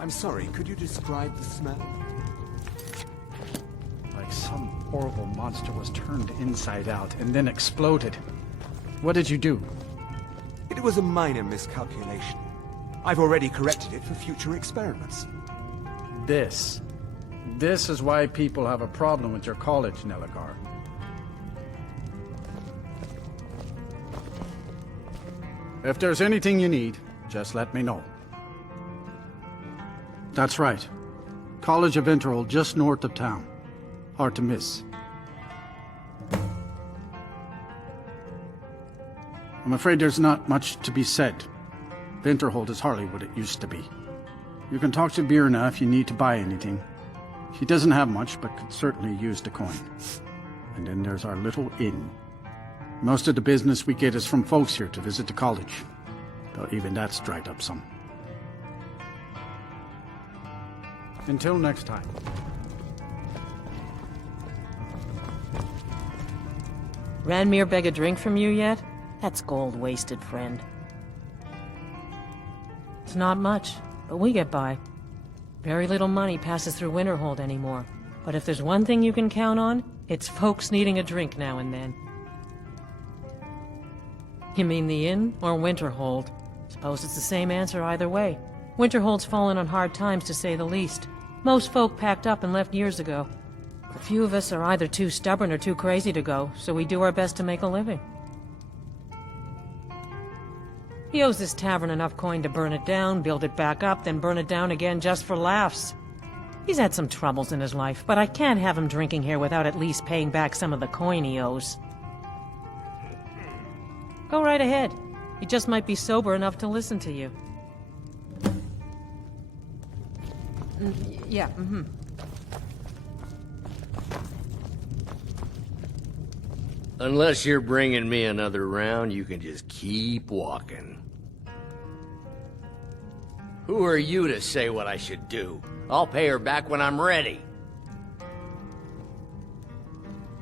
I'm sorry, could you describe the smell? Like some horrible monster was turned inside out and then exploded. What did you do? It was a minor miscalculation. I've already corrected it for future experiments. This is why people have a problem with your college, Nelagar. If there's anything you need, just let me know. That's right. College of Winterhold, just north of town. Hard to miss. I'm afraid there's not much to be said. Winterhold is hardly what it used to be. You can talk to Birna if you need to buy anything. She doesn't have much, but could certainly use the coin. And then there's our little inn. Most of the business we get is from folks here to visit the college, though even that's dried up some. Until next time. Ranmir beg a drink from you yet? That's gold wasted, friend. It's not much, but we get by. Very little money passes through Winterhold anymore. But if there's one thing you can count on, it's folks needing a drink now and then. You mean the inn or Winterhold? Suppose it's the same answer either way. Winterhold's fallen on hard times, to say the least. Most folk packed up and left years ago. A few of us are either too stubborn or too crazy to go, so we do our best to make a living. He owes this tavern enough coin to burn it down, build it back up, then burn it down again just for laughs. He's had some troubles in his life, but I can't have him drinking here without at least paying back some of the coin he owes. Go right ahead. He just might be sober enough to listen to you. Yeah, Unless you're bringing me another round, you can just keep walking. Who are you to say what I should do? I'll pay her back when I'm ready.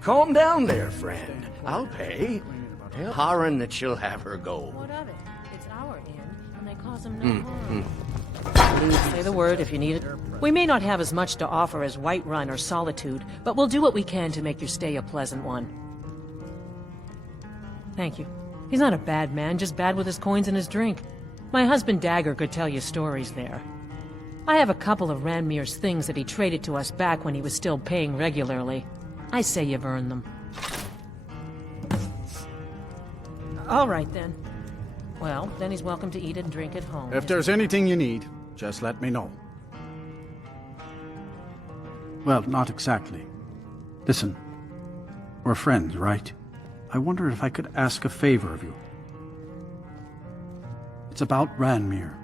Calm down there, friend. I'll pay. Tell Harren that she'll have her gold. What of it? It's our inn, and they cause him no harm. Please say the word if you need it. We may not have as much to offer as Whiterun or Solitude, but we'll do what we can to make your stay a pleasant one. Thank you. He's not a bad man, just bad with his coins and his drink. My husband Dagger could tell you stories there. I have a couple of Ranmir's things that he traded to us back when he was still paying regularly. I say you've earned them. All right, then. Well, then he's welcome to eat and drink at home. If there's anything you need, just let me know. Well, not exactly. Listen, we're friends, right? I wonder if I could ask a favor of you. It's about Ranmir.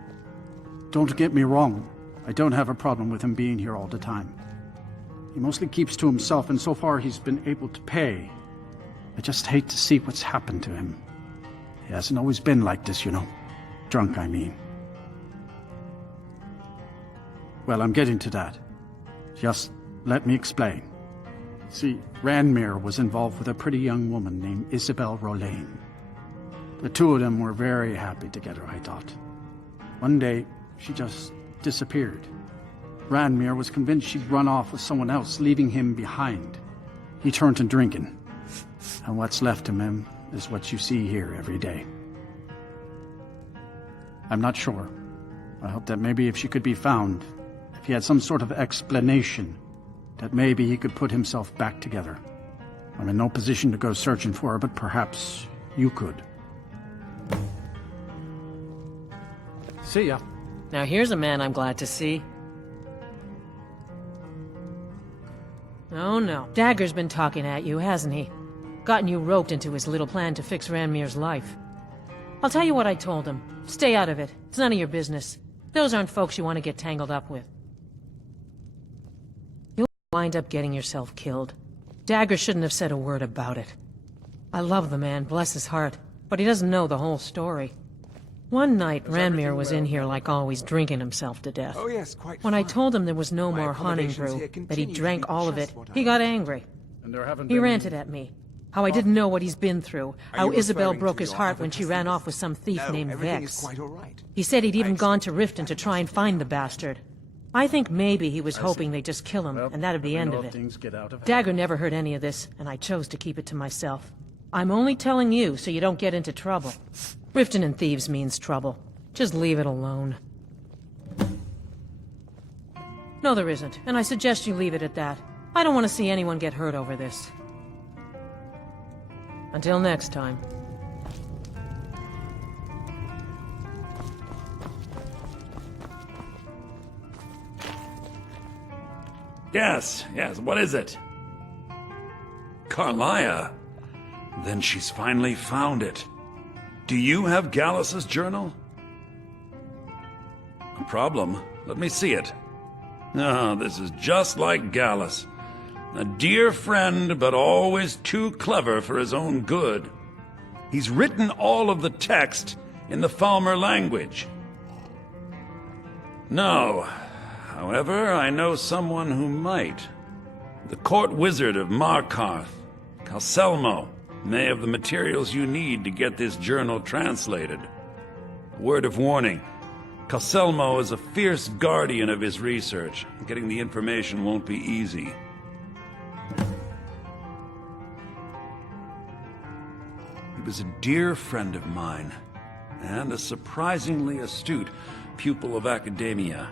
Don't get me wrong, I don't have a problem with him being here all the time. He mostly keeps to himself, and so far he's been able to pay. I just hate to see what's happened to him. He hasn't always been like this, you know. Drunk, I mean. Well, I'm getting to that. Just let me explain. See, Ranmir was involved with a pretty young woman named Isabel Rolane. The two of them were very happy together, I thought. One day, she just disappeared. Ranmir was convinced she'd run off with someone else, leaving him behind. He turned to drinking. And what's left of him is what you see here every day. I'm not sure. I hope that maybe if she could be found, if he had some sort of explanation, that maybe he could put himself back together. I'm in no position to go searching for her, but perhaps you could. See ya. Now here's a man I'm glad to see. Oh no. Dagger's been talking at you, hasn't he? Gotten you roped into his little plan to fix Ranmir's life. I'll tell you what I told him. Stay out of it. It's none of your business. Those aren't folks you want to get tangled up with. You'll wind up getting yourself killed. Dagger shouldn't have said a word about it. I love the man, bless his heart, but he doesn't know the whole story. One night, Ranmir was in here like always, drinking himself to death. Oh yes, quite When I fine. told him there was no My more haunting accommodations brew, here that he continue to drank be all of it, just what he I got need. angry. And there haven't He been ranted at me. How I didn't know what he's been through. Are How you Isabel referring broke to his your heart other when she ran customers? off with some thief No, named everything Vex. is quite all right. He said he'd even I gone to expect Riften to that try and much. find the bastard. I think maybe he was hoping they'd just kill him, and that'd be the end of it. Things get out of hand. Dagger never heard any of this, and I chose to keep it to myself. I'm only telling you so you don't get into trouble. Riften and thieves means trouble. Just leave it alone. No, there isn't, and I suggest you leave it at that. I don't want to see anyone get hurt over this. Until next time. Yes, what is it? Carlia? Then she's finally found it. Do you have Gallus's journal? No problem. Let me see it. Ah, this is just like Gallus. A dear friend, but always too clever for his own good. He's written all of the text in the Falmer language. No. However, I know someone who might. The court wizard of Markarth, Calselmo, may have the materials you need to get this journal translated. A word of warning. Calselmo is a fierce guardian of his research. Getting the information won't be easy. He was a dear friend of mine, and a surprisingly astute pupil of academia.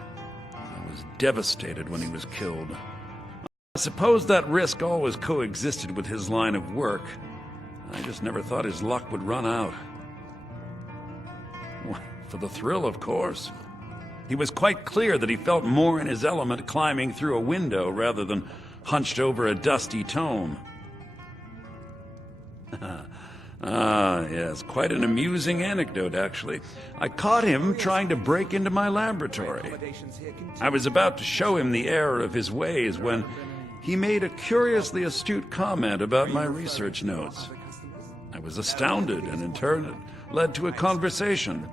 I was devastated when he was killed. I suppose that risk always coexisted with his line of work. I just never thought his luck would run out. For the thrill, of course. He was quite clear that he felt more in his element climbing through a window rather than hunched over a dusty tome. Yes, quite an amusing anecdote, actually. I caught him trying to break into my laboratory. I was about to show him the error of his ways when he made a curiously astute comment about my research notes. I was astounded, and in turn it led to a conversation.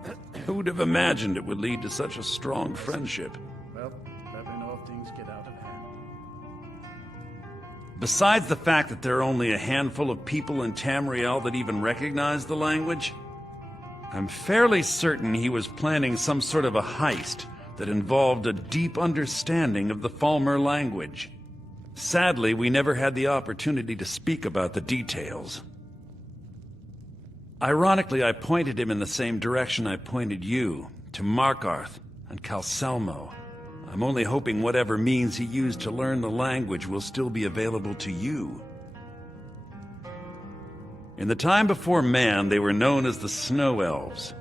Who would have imagined it would lead to such a strong friendship? Well, let me know if things get out of hand. Besides the fact that there are only a handful of people in Tamriel that even recognize the language, I'm fairly certain he was planning some sort of a heist that involved a deep understanding of the Falmer language. Sadly, we never had the opportunity to speak about the details. Ironically, I pointed him in the same direction I pointed you, to Markarth and Calselmo. I'm only hoping whatever means he used to learn the language will still be available to you. In the time before man, they were known as the Snow Elves.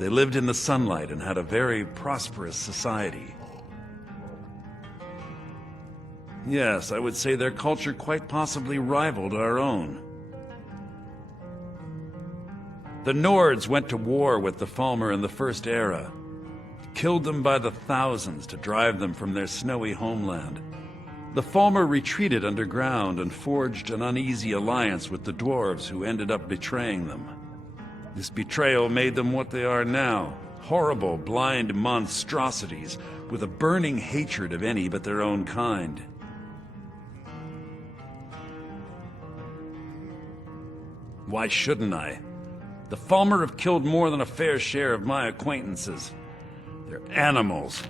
They lived in the sunlight and had a very prosperous society. Yes, I would say their culture quite possibly rivaled our own. The Nords went to war with the Falmer in the First Era, killed them by the thousands to drive them from their snowy homeland. The Falmer retreated underground and forged an uneasy alliance with the dwarves who ended up betraying them. This betrayal made them what they are now, horrible, blind monstrosities with a burning hatred of any but their own kind. Why shouldn't I? The Falmer have killed more than a fair share of my acquaintances. They're animals.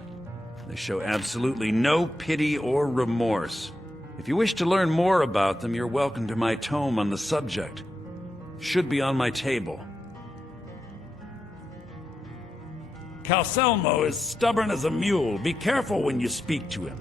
They show absolutely no pity or remorse. If you wish to learn more about them, you're welcome to my tome on the subject. Should be on my table. Calselmo is stubborn as a mule. Be careful when you speak to him.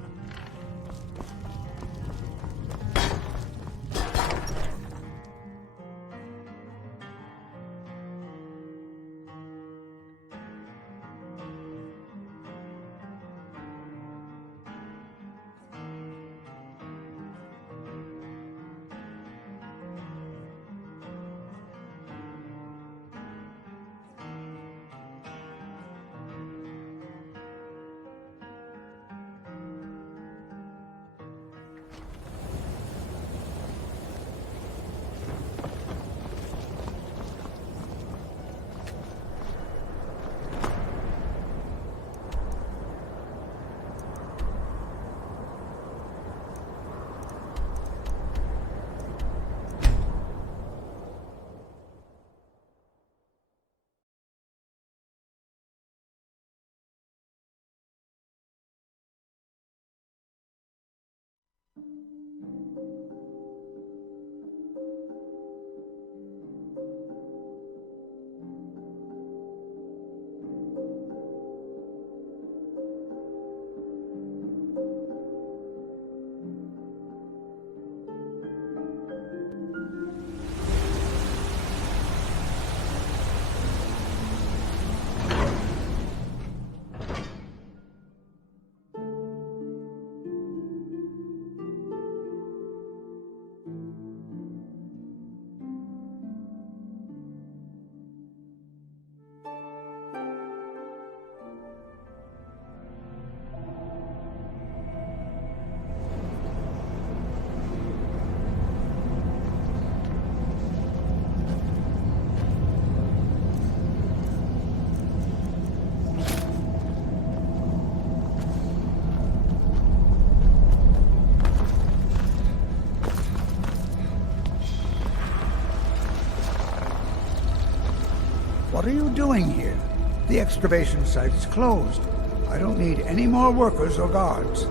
What are you doing here? The excavation site's closed. I don't need any more workers or guards.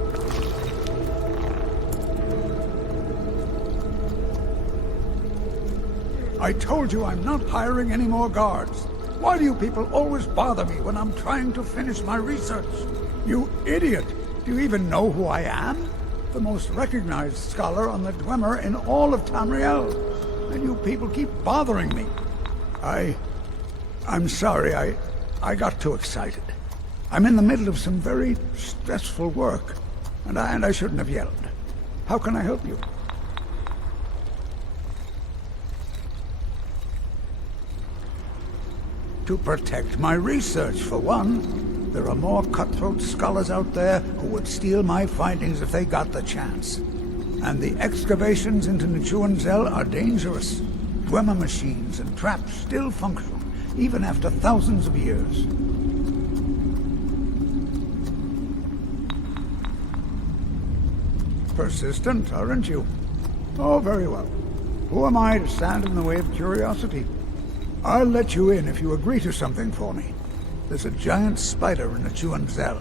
I told you I'm not hiring any more guards. Why do you people always bother me when I'm trying to finish my research? You idiot! Do you even know who I am? The most recognized scholar on the Dwemer in all of Tamriel. And you people keep bothering me. I'm sorry, I got too excited. I'm in the middle of some very stressful work, and I shouldn't have yelled. How can I help you? To protect my research, for one. There are more cutthroat scholars out there who would steal my findings if they got the chance. And the excavations into Nichuanzel are dangerous. Dwemer machines and traps still function, even after thousands of years. Persistent, aren't you? Oh, very well. Who am I to stand in the way of curiosity? I'll let you in if you agree to something for me. There's a giant spider in Nichuanzel.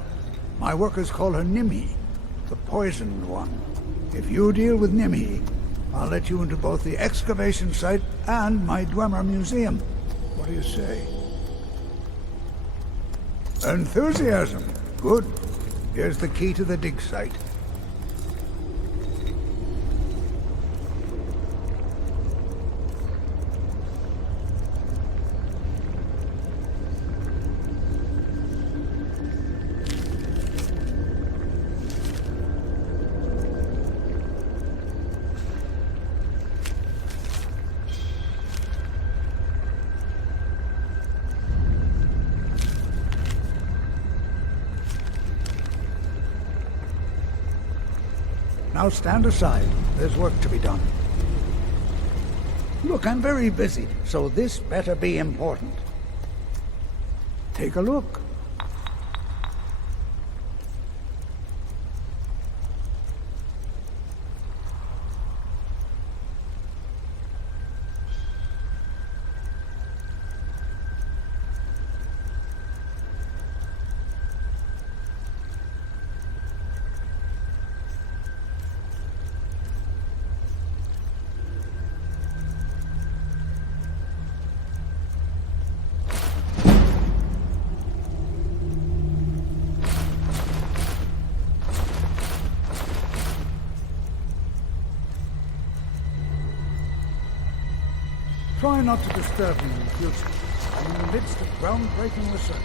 My workers call her Nimhi, the poisoned one. If you deal with Nimhi, I'll let you into both the excavation site and my Dwemer museum. What do you say? Enthusiasm. Good. Here's the key to the dig site. Now stand aside. There's work to be done. Look, I'm very busy, so this better be important. Take a look. Try not to disturb me in the future. I'm in the midst of groundbreaking research.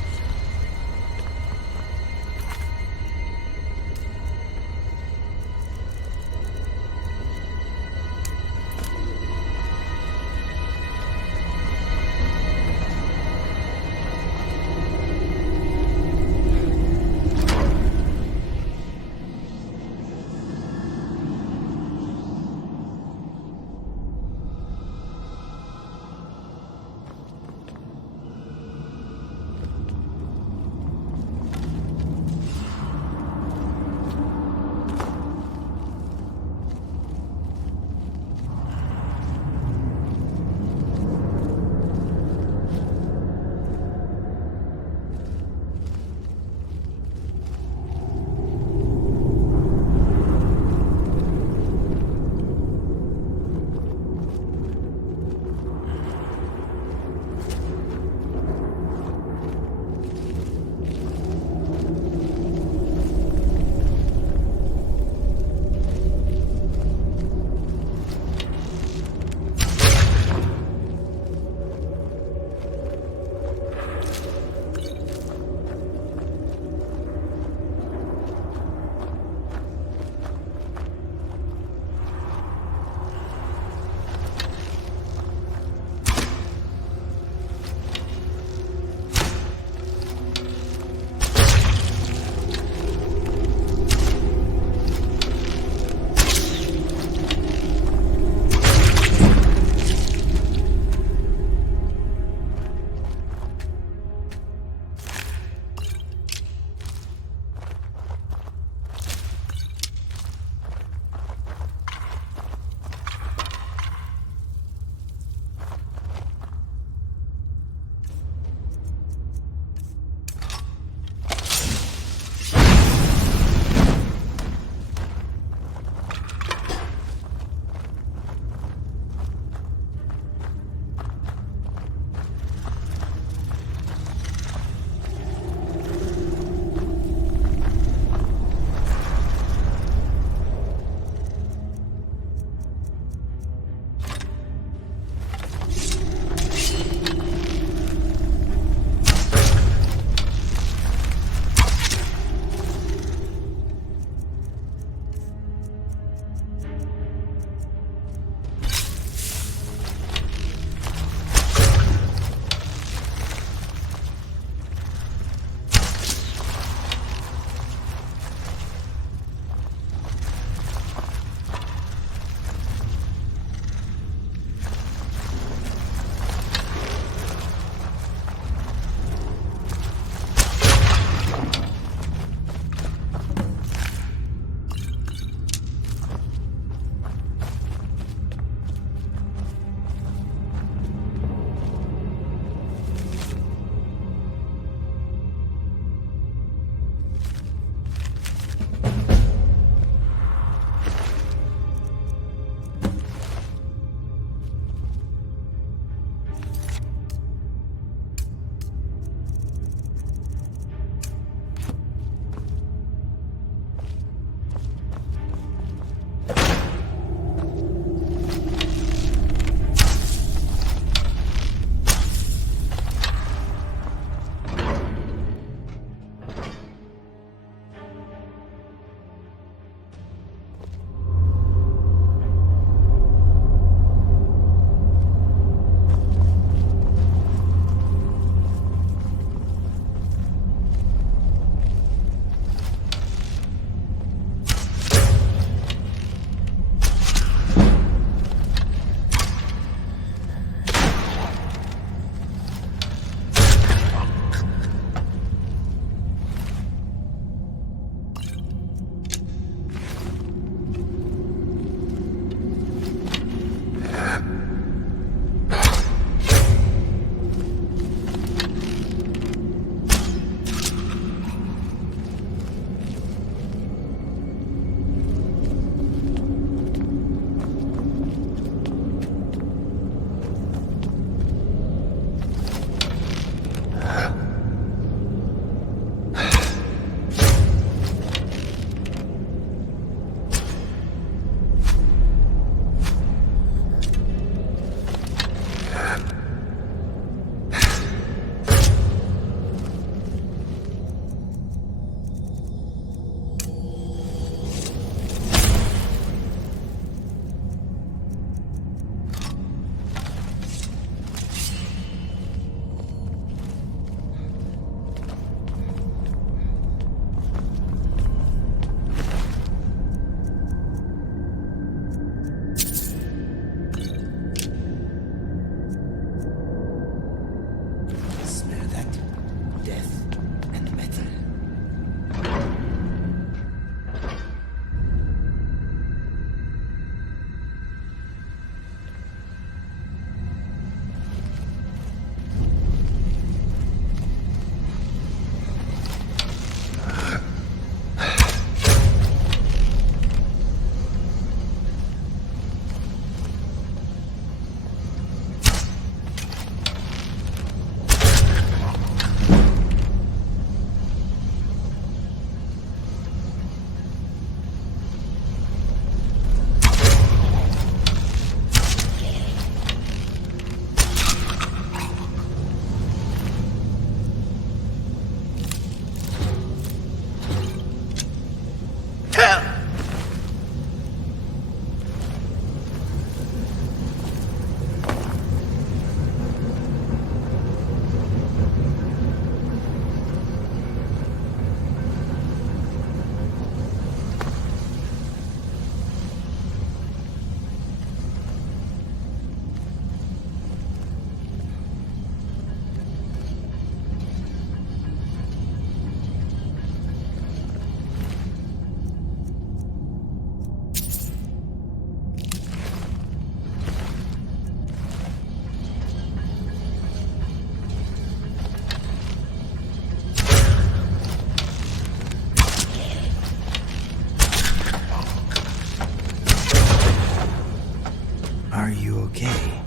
okay?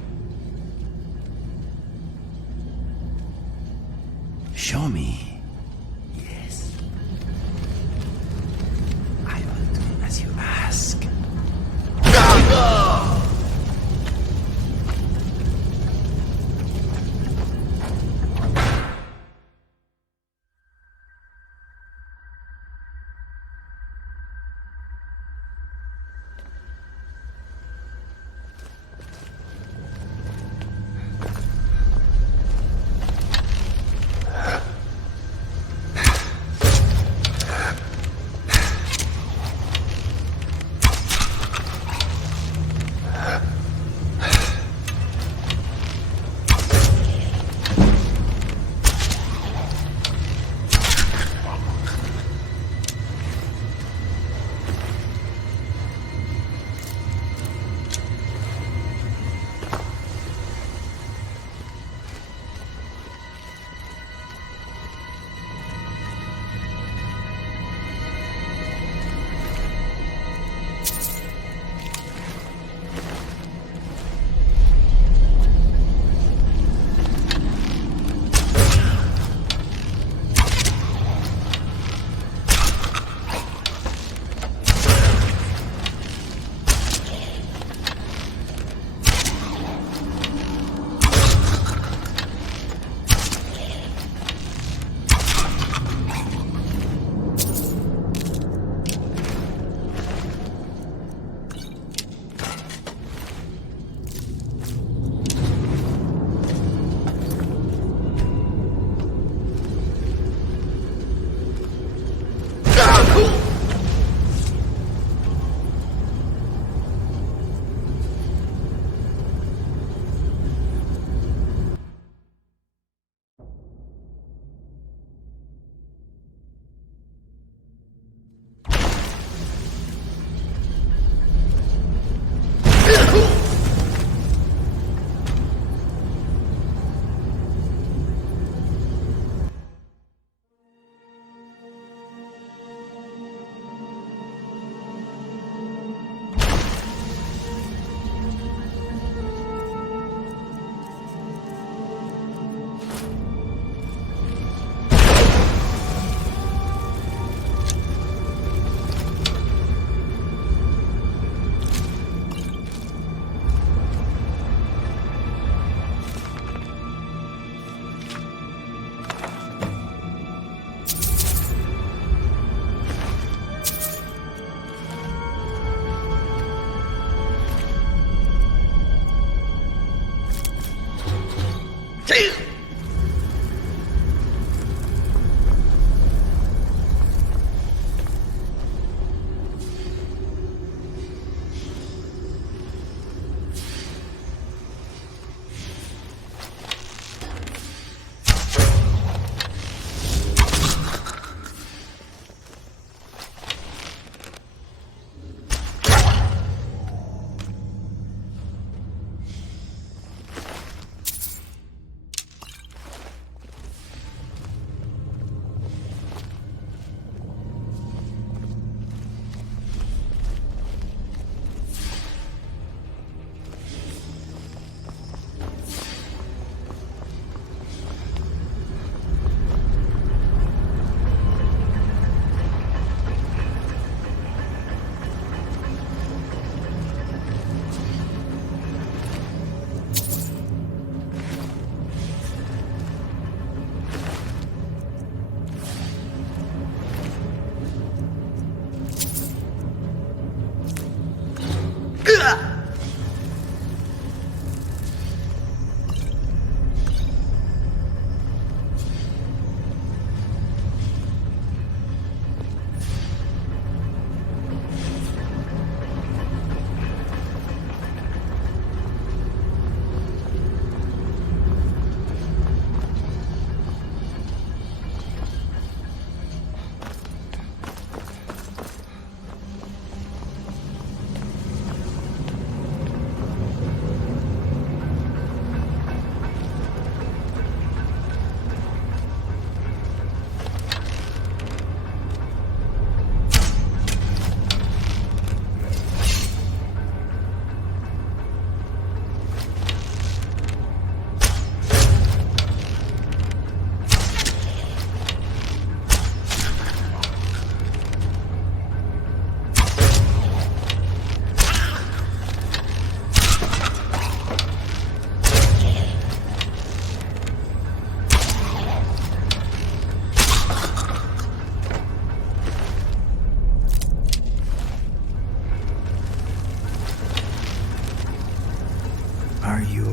Show me. Yes. I will do as you ask.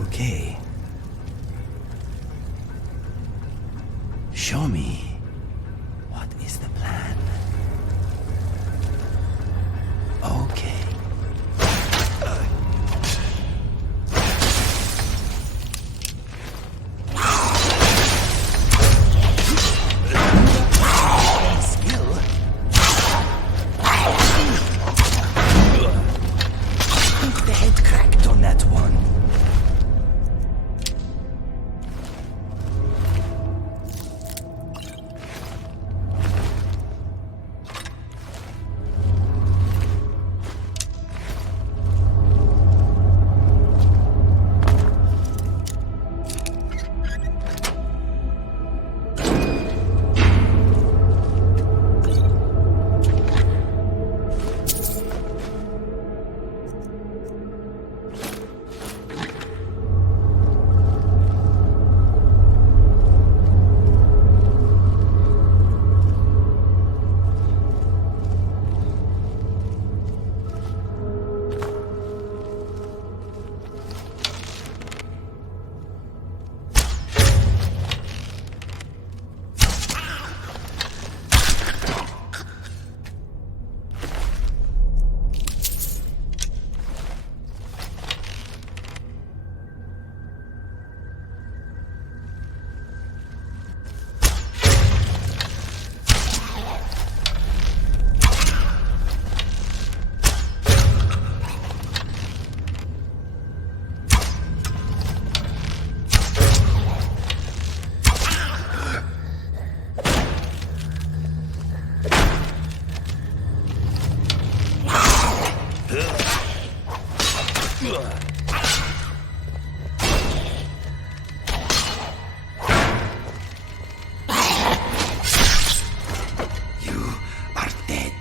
Okay. Show me. What is the plan? Okay. The head cracked on that one. You are dead.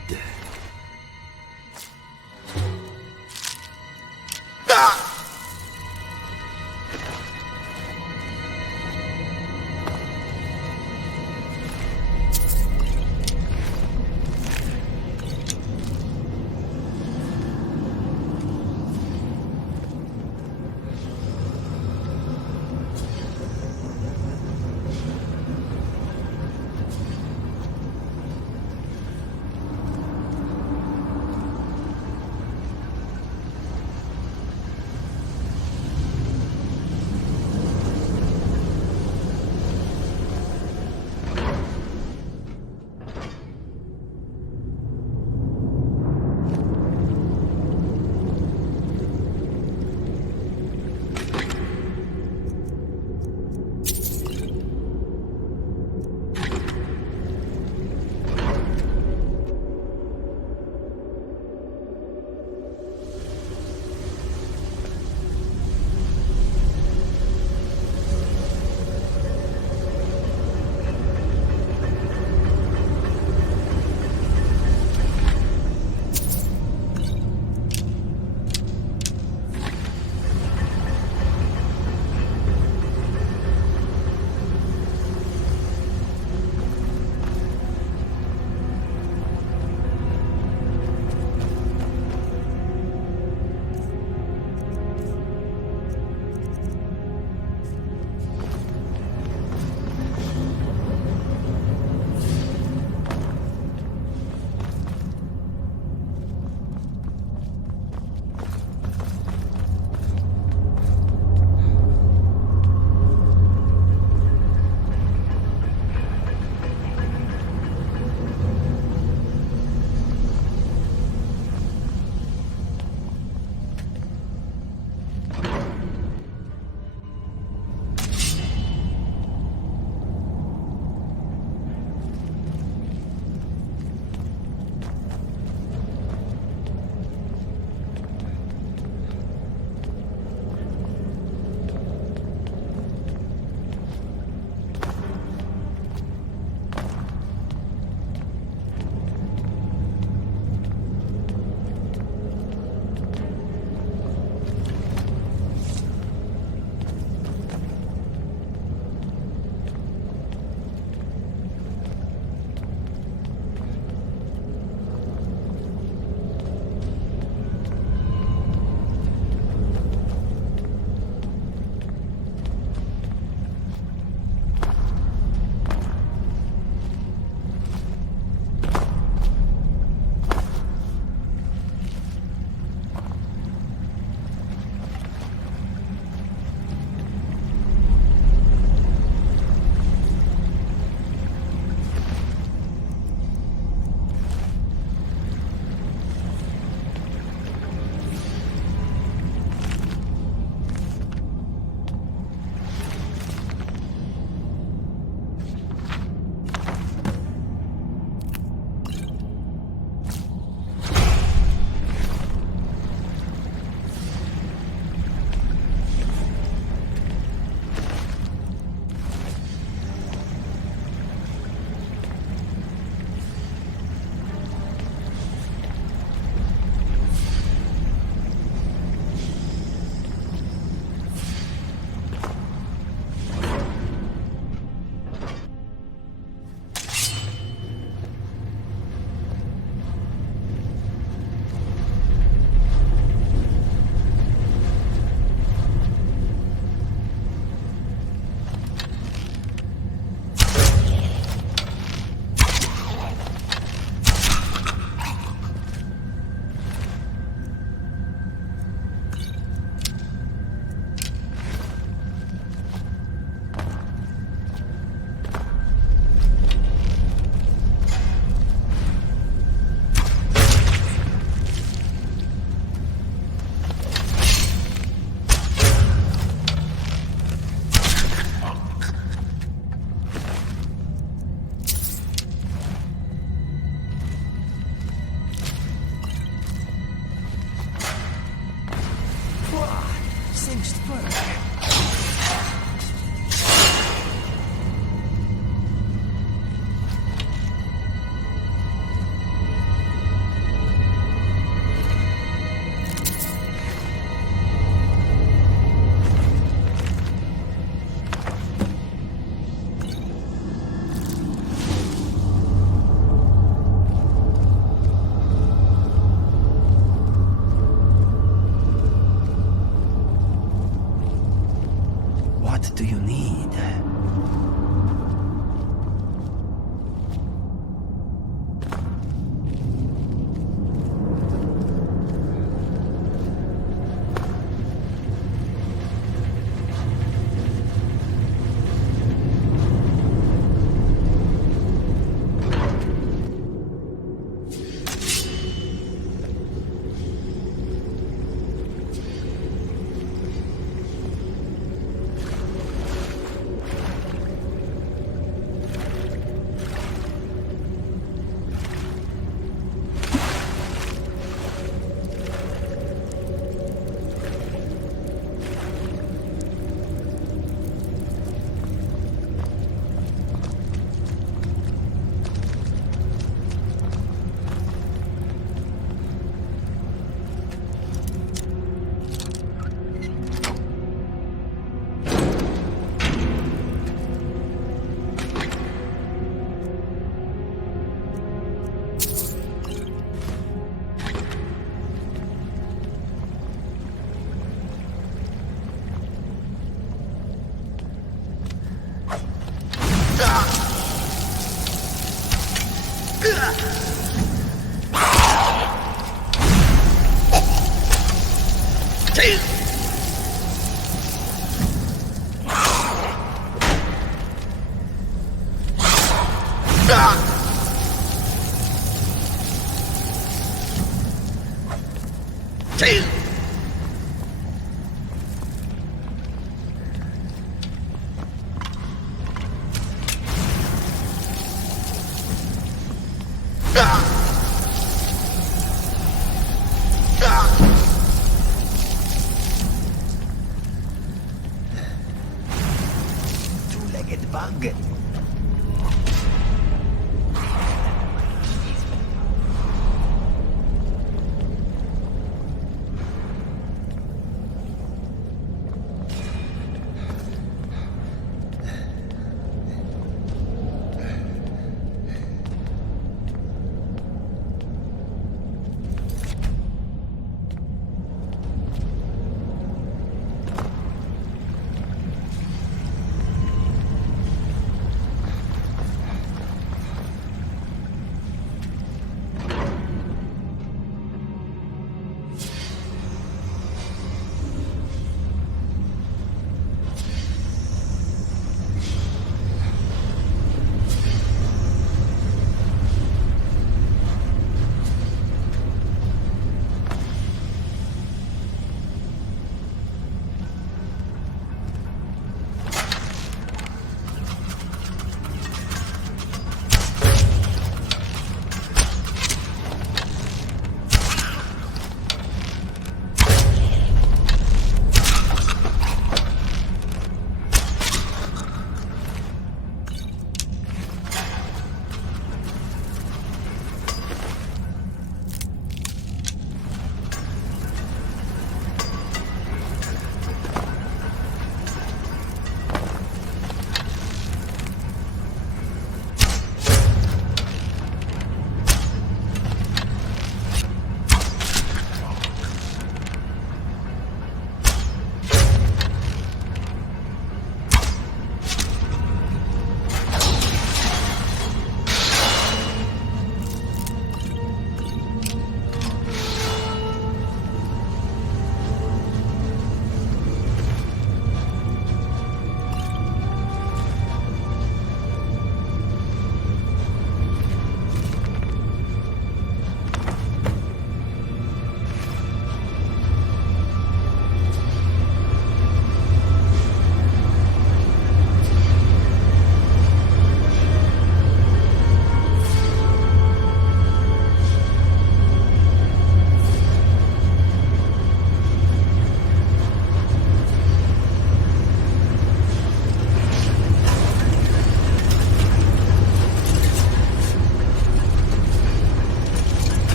Two-legged bug.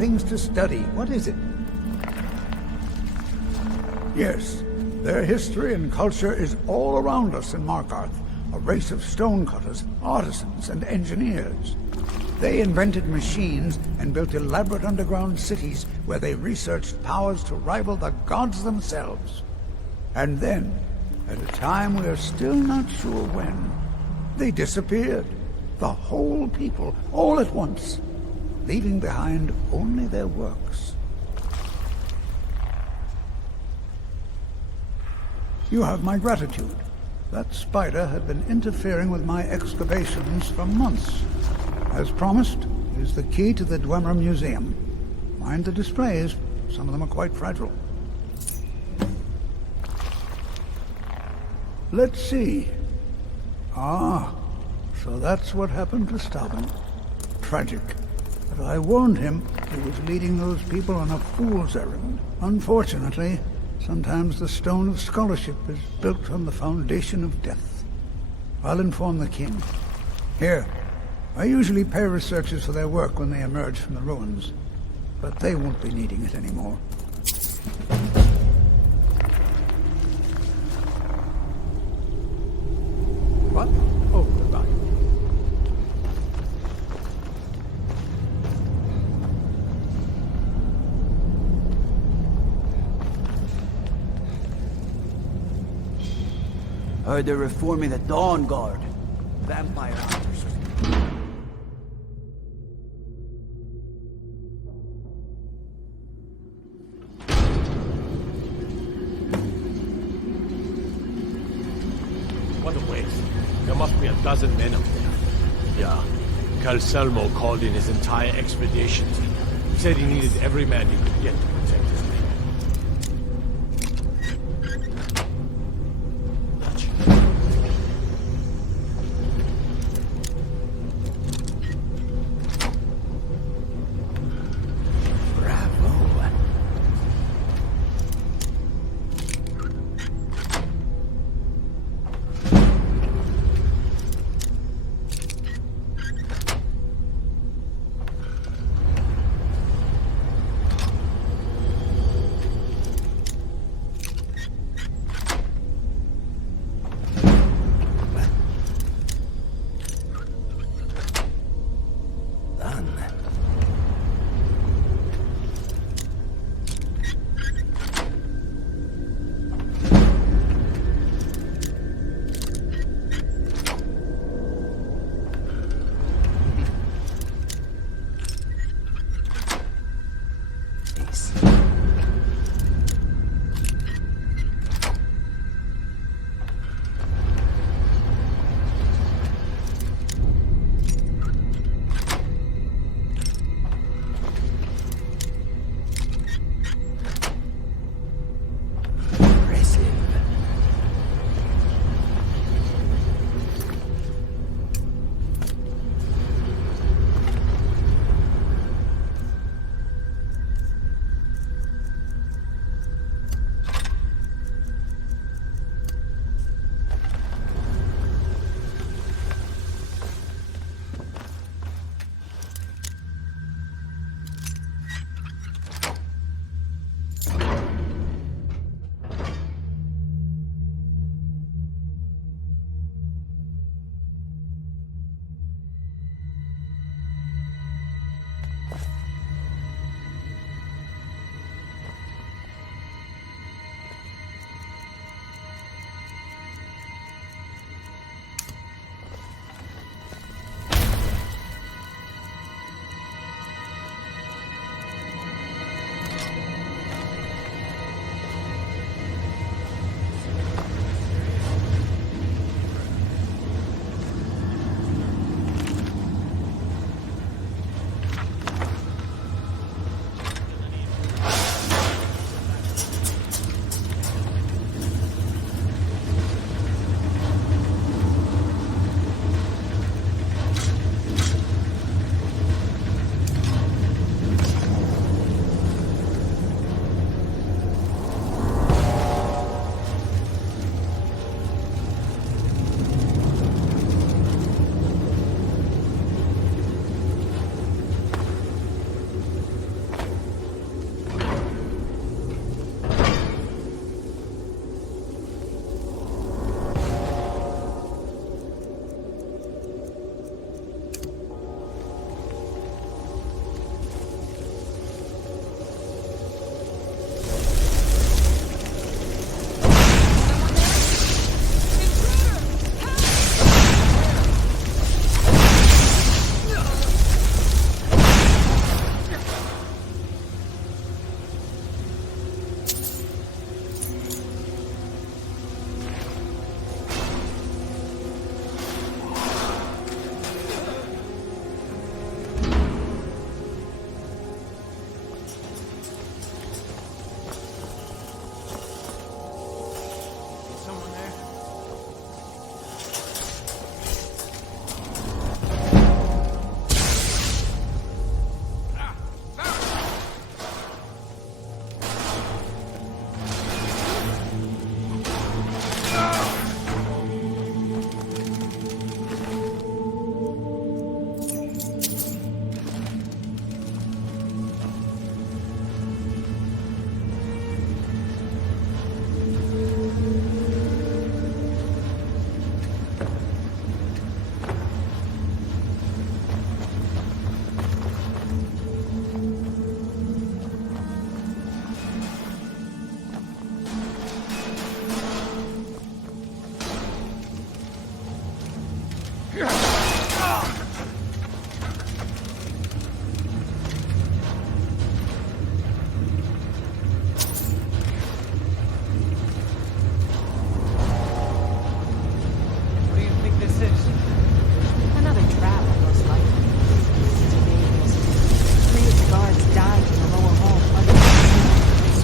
things to study. What is it? Yes, their history and culture is all around us in Markarth. A race of stonecutters, artisans, and engineers. They invented machines and built elaborate underground cities where they researched powers to rival the gods themselves. And then, at a time we are still not sure when, they disappeared. The whole people, all at once, leaving behind only their works. You have my gratitude. That spider had been interfering with my excavations for months. As promised, here's the key to the Dwemer Museum. Mind the displays. Some of them are quite fragile. Let's see. Ah, so that's what happened to Stauben. Tragic. But I warned him he was leading those people on a fool's errand. Unfortunately, sometimes the stone of scholarship is built on the foundation of death. I'll inform the king. Here, I usually pay researchers for their work when they emerge from the ruins, but they won't be needing it anymore. What? Oh, goodbye. Heard they're reforming the Dawn Guard. Vampire hunters. What a waste. There must be a dozen men up there. Yeah. Calselmo called in his entire expedition team. Said he needed every man he could get to protect his men.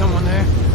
someone there?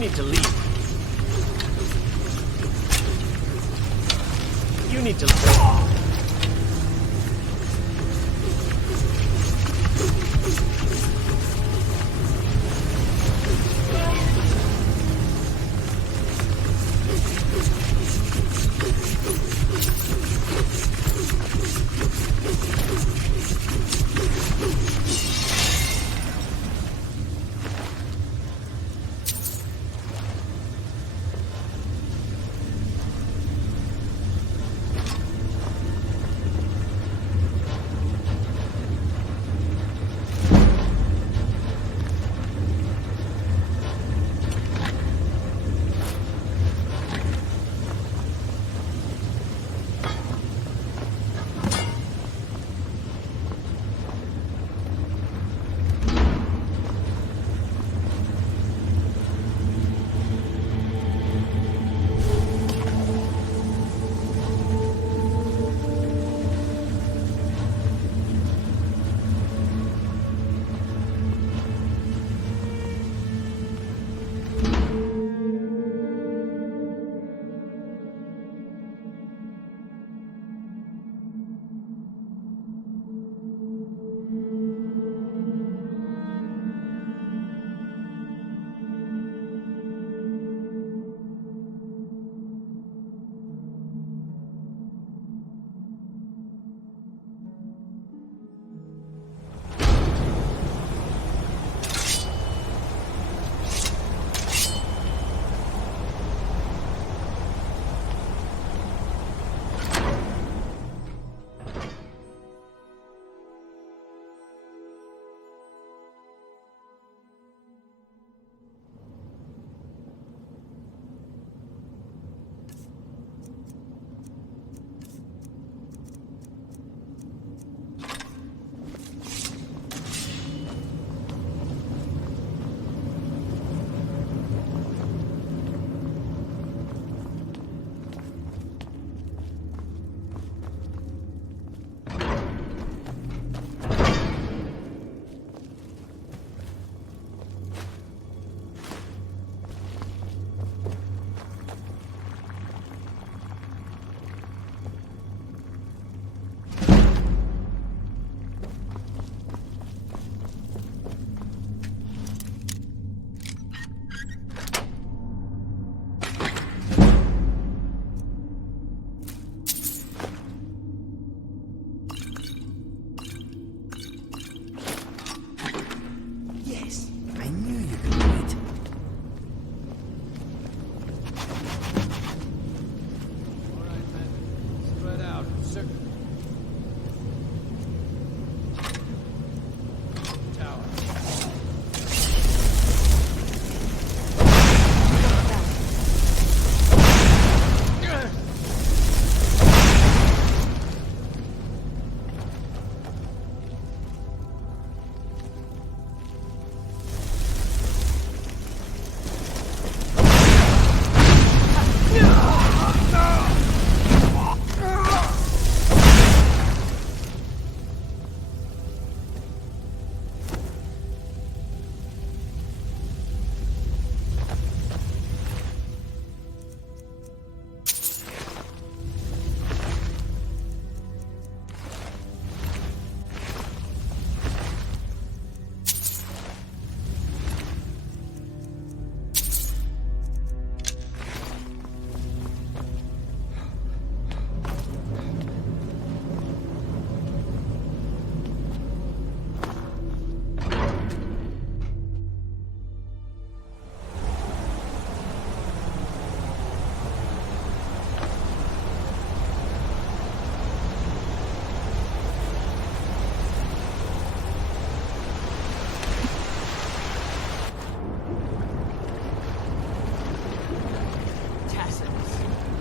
need to leave. You need to leave.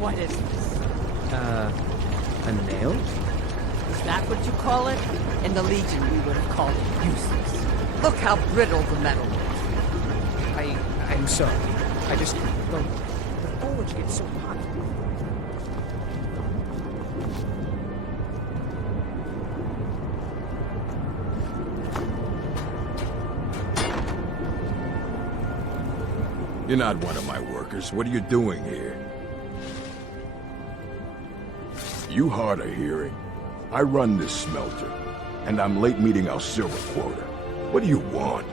What is this? A nail? Is that what you call it? In the Legion, we would have called it useless. Look how brittle the metal is. I'm sorry. I just... The forge gets so hot. You're not one of my workers. What are you doing here? You hard of hearing? I run this smelter, and I'm late meeting our silver quota. What do you want?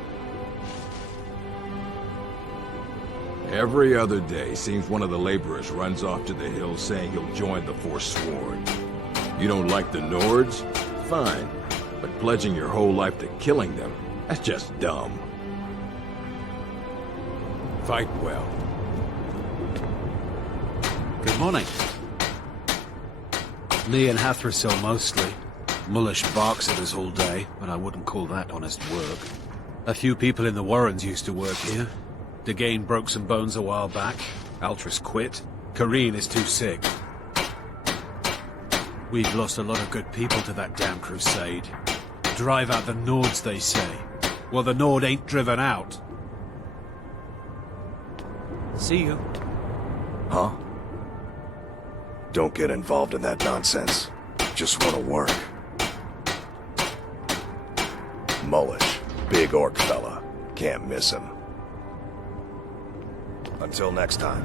Every other day, seems one of the laborers runs off to the hills saying he'll join the Forsworn. You don't like the Nords? Fine. But pledging your whole life to killing them, that's just dumb. Fight well. Good morning. Me and Hathrasil mostly. Mullish barks at us all day, but I wouldn't call that honest work. A few people in the Warrens used to work here. Dagain broke some bones a while back. Altris quit. Kareen is too sick. We've lost a lot of good people to that damn crusade. Drive out the Nords, they say. Well, the Nord ain't driven out. See you. Huh? Don't get involved in that nonsense. Just want to work. Mullish, big orc fella. Can't miss him. Until next time.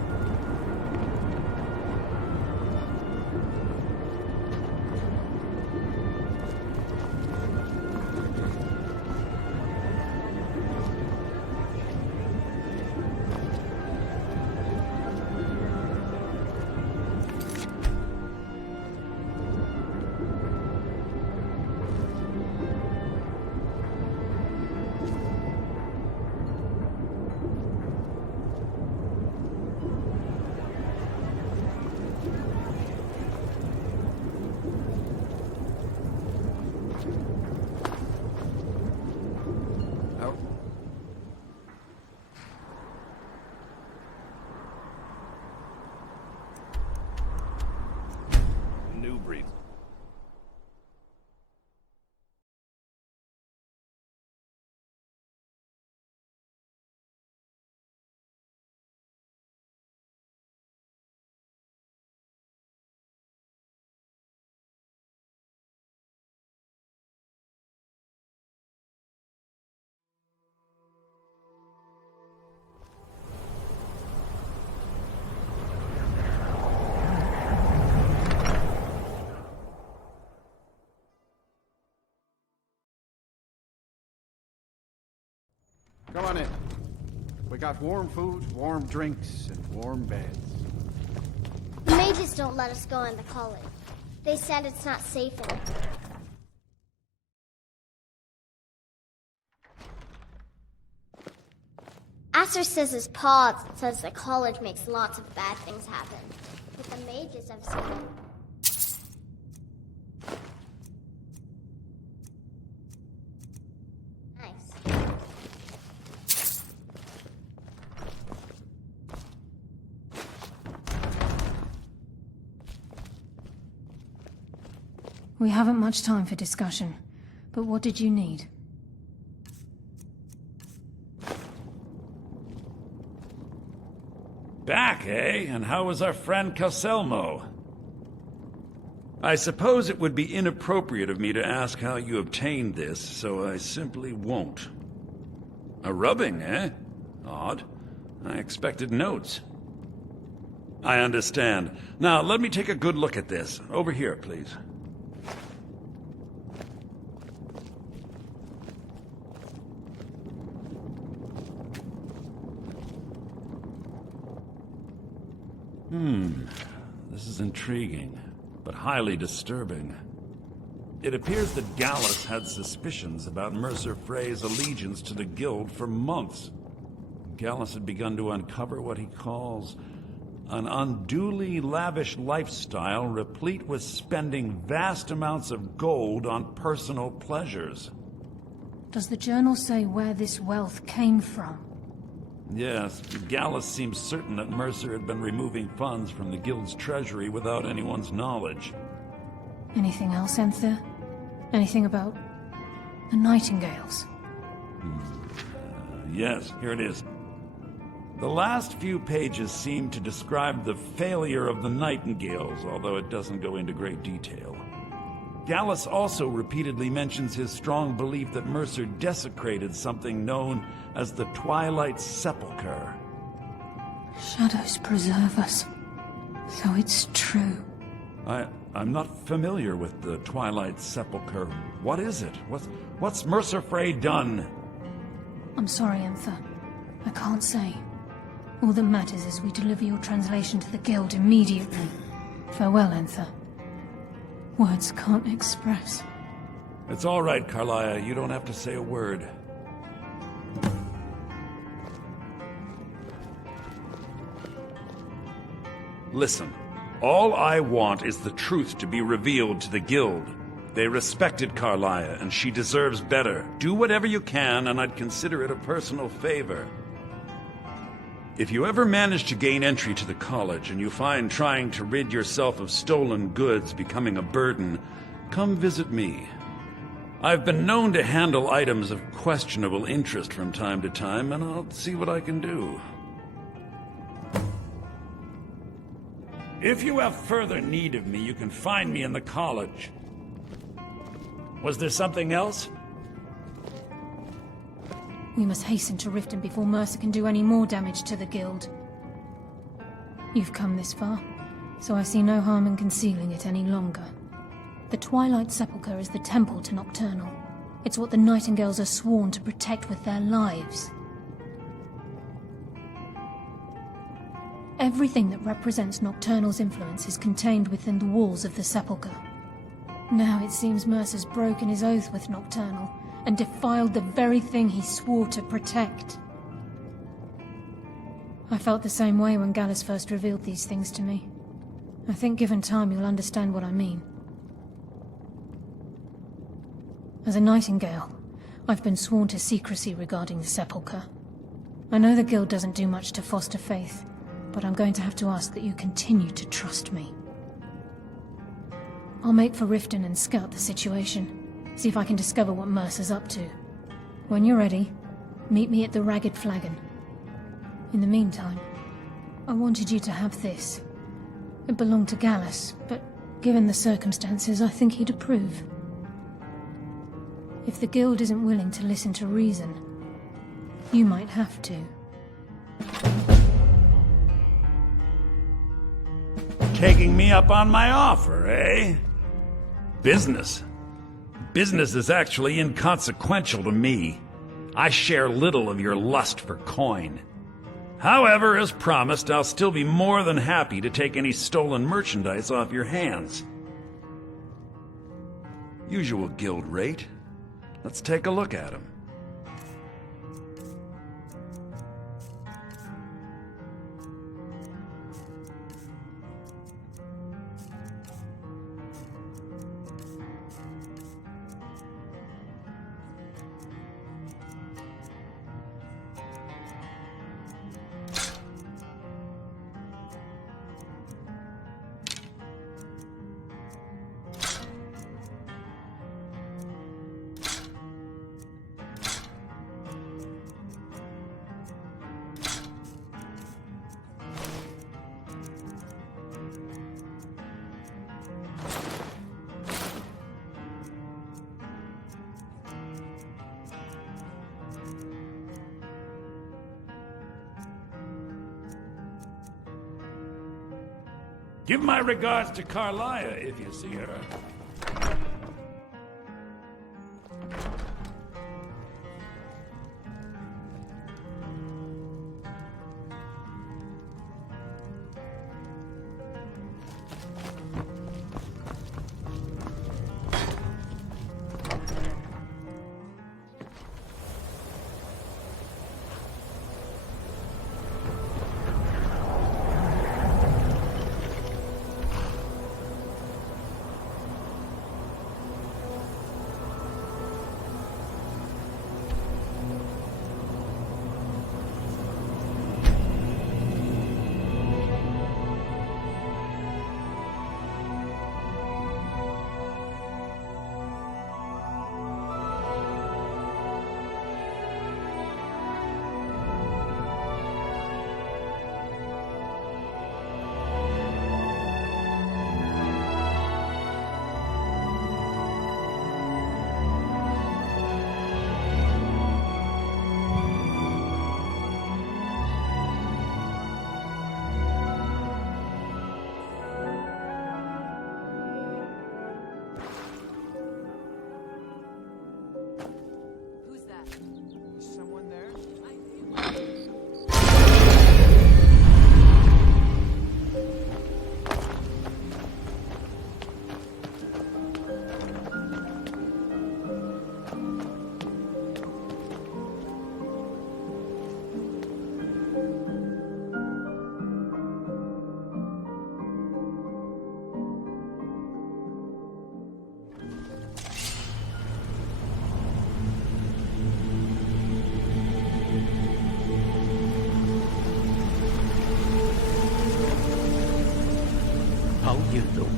Come on in. We got warm food, warm drinks, and warm beds. The mages don't let us go in the college. They said it's not safe in here. Asher says his paw says the college makes lots of bad things happen. But the mages have seen it. We haven't much time for discussion, but what did you need? Back, eh? And how was our friend Calselmo? I suppose it would be inappropriate of me to ask how you obtained this, so I simply won't. A rubbing, eh? Odd. I expected notes. I understand. Now, let me take a good look at this. Over here, please. This is intriguing, but highly disturbing. It appears that Gallus had suspicions about Mercer Frey's allegiance to the Guild for months. Gallus had begun to uncover what he calls an unduly lavish lifestyle replete with spending vast amounts of gold on personal pleasures. Does the journal say where this wealth came from? Yes, Gallus seems certain that Mercer had been removing funds from the guild's treasury without anyone's knowledge. Anything else, Enthir? Anything about the Nightingales? Yes, here it is. The last few pages seem to describe the failure of the Nightingales, although it doesn't go into great detail. Gallus also repeatedly mentions his strong belief that Mercer desecrated something known as the Twilight Sepulchre. Shadows preserve us. So it's true. I'm not familiar with the Twilight Sepulchre. What is it? What's Mercer Frey done? I'm sorry, Enthir. I can't say. All that matters is we deliver your translation to the guild immediately. Farewell, Enthir. Words can't express. It's all right, Carlia. You don't have to say a word. Listen, all I want is the truth to be revealed to the guild. They respected Carlia, and she deserves better. Do whatever you can, and I'd consider it a personal favor. If you ever manage to gain entry to the college, and you find trying to rid yourself of stolen goods becoming a burden, come visit me. I've been known to handle items of questionable interest from time to time, and I'll see what I can do. If you have further need of me, you can find me in the college. Was there something else? We must hasten to Riften before Mercer can do any more damage to the guild. You've come this far, so I see no harm in concealing it any longer. The Twilight Sepulchre is the temple to Nocturnal. It's what the Nightingales are sworn to protect with their lives. Everything that represents Nocturnal's influence is contained within the walls of the Sepulchre. Now it seems Mercer's broken his oath with Nocturnal, and defiled the very thing he swore to protect. I felt the same way when Gallus first revealed these things to me. I think given time you'll understand what I mean. As a Nightingale, I've been sworn to secrecy regarding the Sepulchre. I know the Guild doesn't do much to foster faith, but I'm going to have to ask that you continue to trust me. I'll make for Riften and scout the situation. See if I can discover what Mercer's up to. When you're ready, meet me at the Ragged Flagon. In the meantime, I wanted you to have this. It belonged to Gallus, but given the circumstances, I think he'd approve. If the Guild isn't willing to listen to reason, you might have to. Taking me up on my offer, eh? Business. Business is actually inconsequential to me. I share little of your lust for coin. However, as promised, I'll still be more than happy to take any stolen merchandise off your hands. Usual guild rate. Let's take a look at them. Give my regards to Carlia if you see her.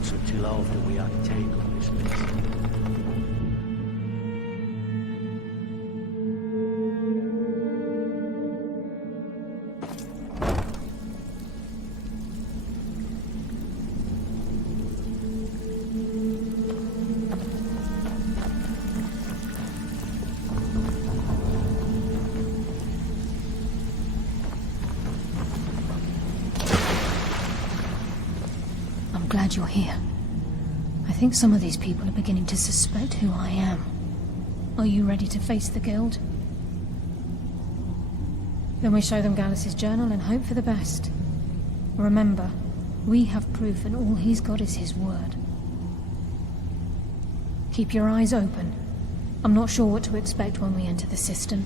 answer till after we untangle this mess. Glad you're here. I think some of these people are beginning to suspect who I am. Are you ready to face the guild? Then we show them Gallus's journal and hope for the best. Remember, we have proof and all he's got is his word. Keep your eyes open. I'm not sure what to expect when we enter the system.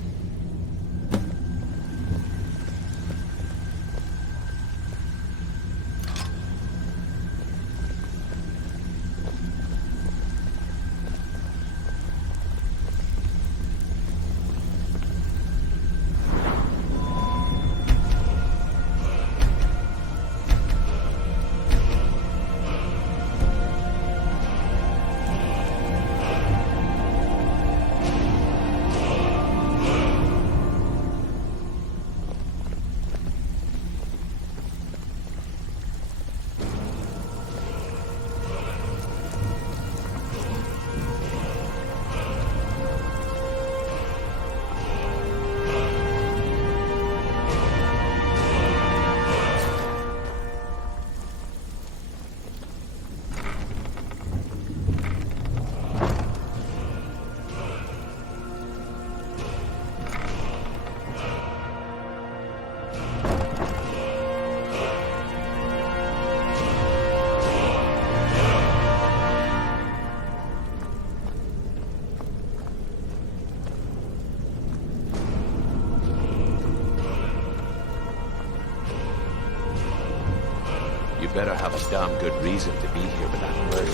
You better have a damn good reason to be here with that murder.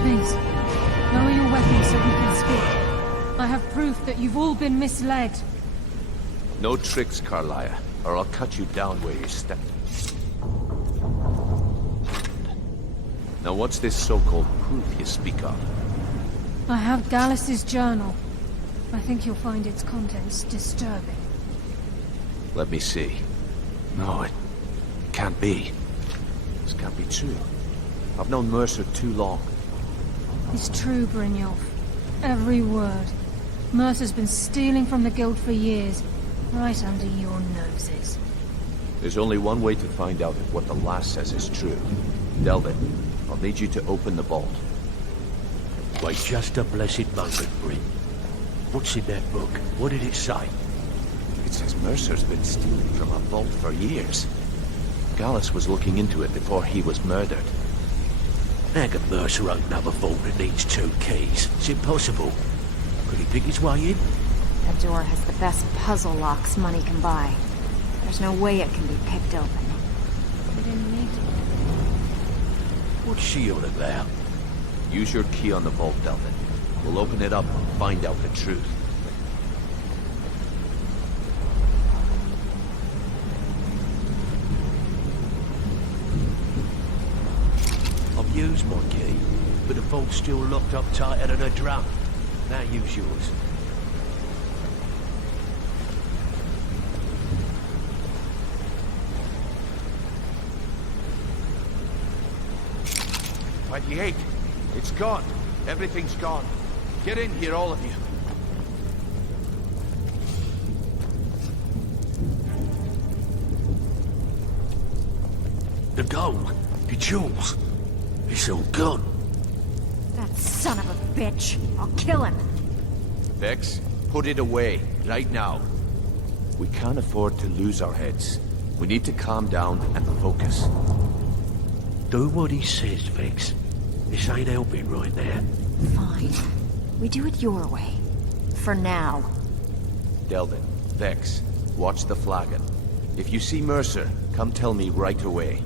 Please, lower your weapons so we can speak. I have proof that you've all been misled. No tricks, Carlia, or I'll cut you down where you step. Now what's this so-called proof you speak of? I have Gallus's journal. I think you'll find its contents disturbing. Let me see. No, it can't be. This can't be true. I've known Mercer too long. It's true, Brynjolf. Every word. Mercer's been stealing from the guild for years, right under your noses. There's only one way to find out if what the lass says is true. Delvin, I'll need you to open the vault. Wait just a blessed moment, Bryn. What's in that book? What did it say? It says Mercer's been stealing from a vault for years. Gallus was looking into it before he was murdered. How can Mercer open up a vault that needs 2 keys? It's impossible. Could he pick his way in? That door has the best puzzle locks money can buy. There's no way it can be picked open. We didn't need to. What's she on about? Use your key on the vault, Delvin. We'll open it up and find out the truth. I've used my key, but the vault's still locked up tighter than a drum. Now use yours. "28. It's gone. Everything's gone. Get in here, all of you. The gold, the jewels, it's all gone. That son of a bitch. I'll kill him. Vex, put it away, right now. We can't afford to lose our heads. We need to calm down and focus. Do what he says, Vex. This ain't helping right now. Fine. We do it your way. For now. Delvin, Vex, watch the flagon. If you see Mercer, come tell me right away.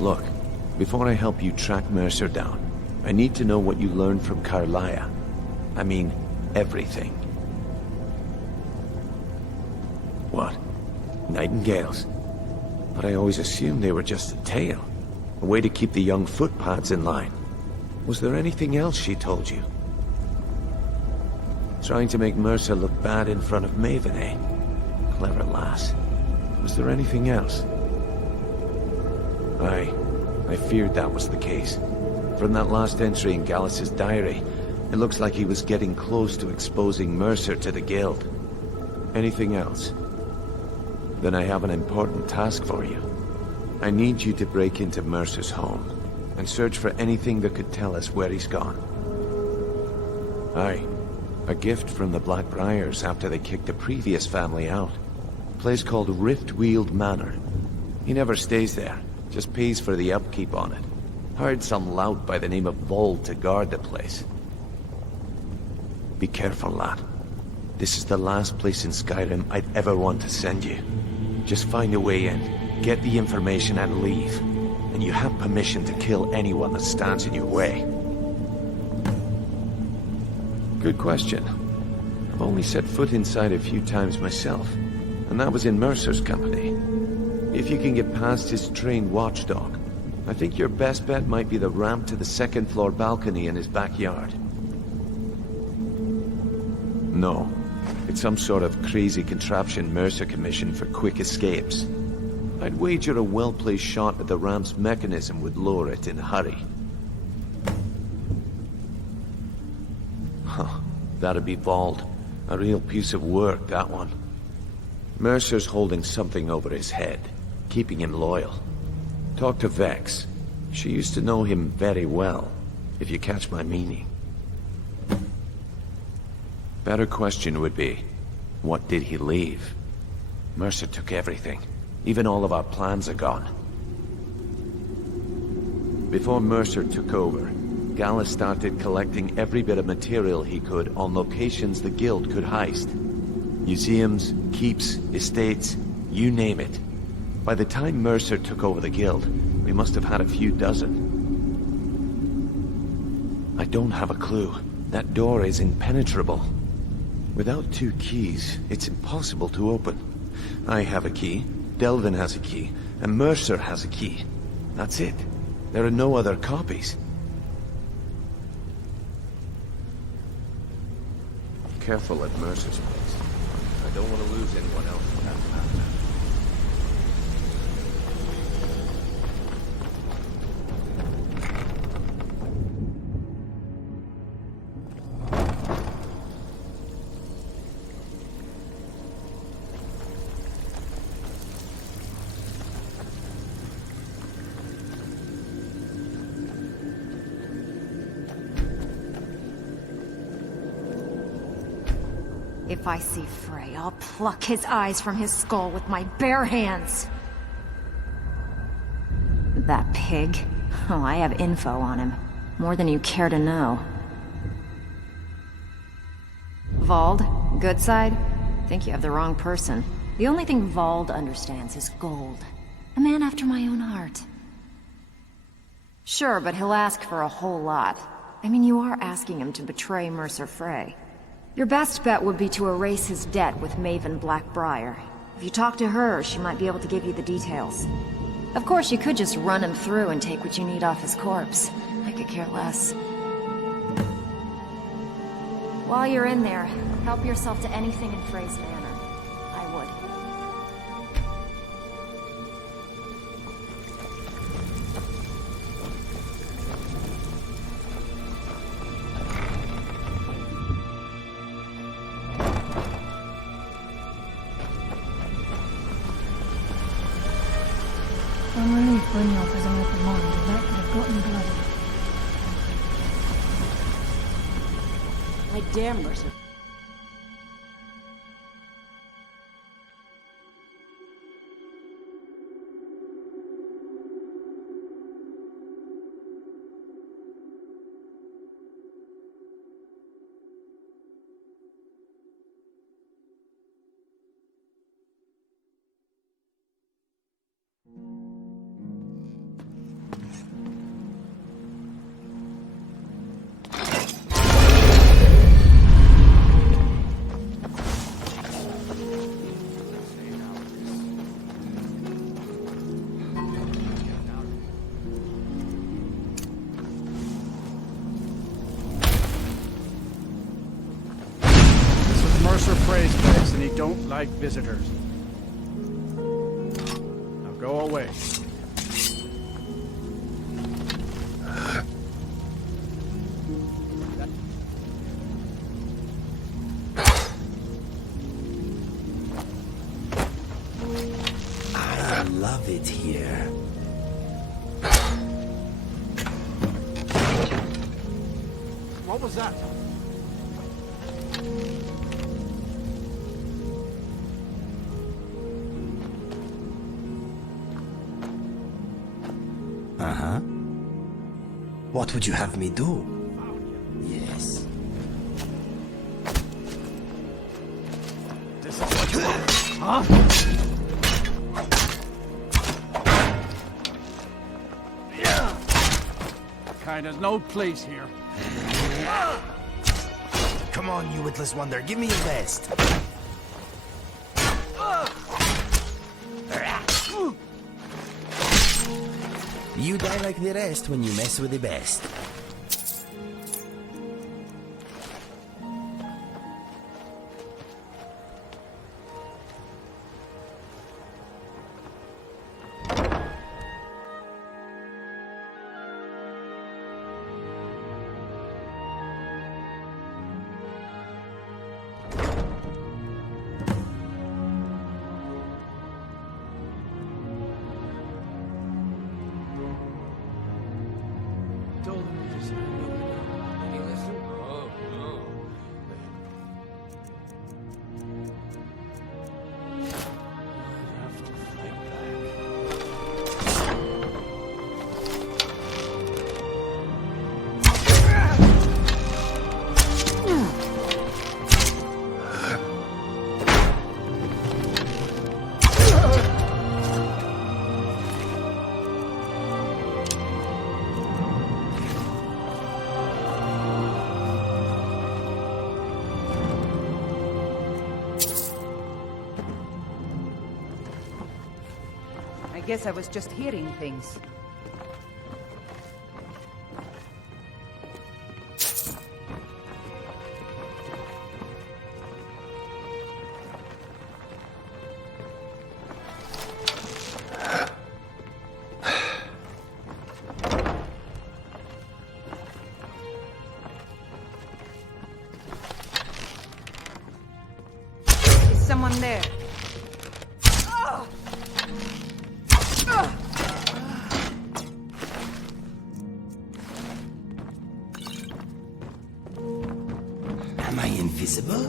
Look, before I help you track Mercer down, I need to know what you learned from Carlia. I mean, everything. Nightingales. But I always assumed they were just a tale. A way to keep the young footpads in line. Was there anything else she told you? Trying to make Mercer look bad in front of Maven, eh? Clever lass. Was there anything else? I feared that was the case. From that last entry in Gallus's diary, it looks like he was getting close to exposing Mercer to the Guild. Anything else? Then I have an important task for you. I need you to break into Mercer's home and search for anything that could tell us where he's gone. Aye. A gift from the Blackbriars after they kicked the previous family out. A place called Riftweald Manor. He never stays there, just pays for the upkeep on it. Hired some lout by the name of Vold to guard the place. Be careful, lad. This is the last place in Skyrim I'd ever want to send you. Just find a way in, get the information and leave. And you have permission to kill anyone that stands in your way. Good question. I've only set foot inside a few times myself, and that was in Mercer's company. If you can get past his trained watchdog, I think your best bet might be the ramp to the second-floor balcony in his backyard. No. It's some sort of crazy contraption Mercer commissioned for quick escapes. I'd wager a well-placed shot at the ramp's mechanism would lower it in a hurry. Huh. That'd be Vold. A real piece of work, that one. Mercer's holding something over his head, keeping him loyal. Talk to Vex. She used to know him very well, if you catch my meaning. Better question would be, what did he leave? Mercer took everything. Even all of our plans are gone. Before Mercer took over, Gallus started collecting every bit of material he could on locations the Guild could heist. Museums, keeps, estates, you name it. By the time Mercer took over the Guild, we must have had a few dozen. I don't have a clue. That door is impenetrable. Without 2 keys, it's impossible to open. I have a key, Delvin has a key, and Mercer has a key. That's it. There are no other copies. Careful at Mercer's place. I don't want to lose anyone else in that path. If I see Frey, I'll pluck his eyes from his skull with my bare hands. That pig? Oh, I have info on him. More than you care to know. Vold? Good side? Think you have the wrong person. The only thing Vold understands is gold. A man after my own heart. Sure, but he'll ask for a whole lot. I mean, you are asking him to betray Mercer Frey. Your best bet would be to erase his debt with Maven Blackbriar. If you talk to her, she might be able to give you the details. Of course, you could just run him through and take what you need off his corpse. I could care less. While you're in there, help yourself to anything in Frey's manor. I would. I'm relieved Brynjolf has an open mind, and that could have gotten bloody. I dare Mercer. don't like visitors. Now go away. I love it here. What was that? Uh-huh. What would you have me do? Yes. This is what you want, huh? Kind has no place here. Come on, you witless wonder, give me your best. You die like the rest when you mess with the best. I guess I was just hearing things. Is someone there? Am I invisible?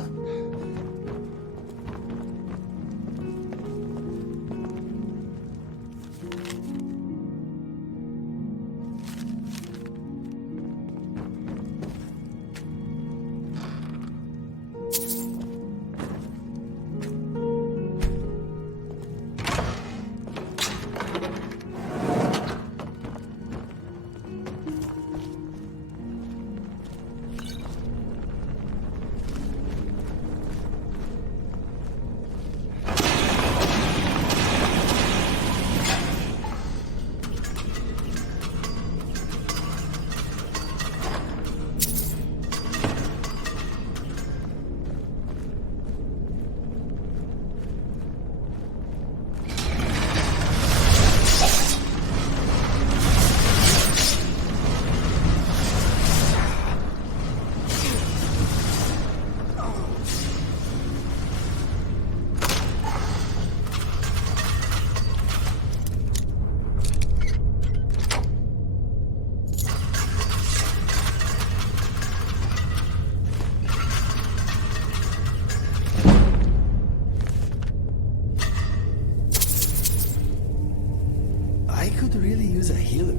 I could really use a healer.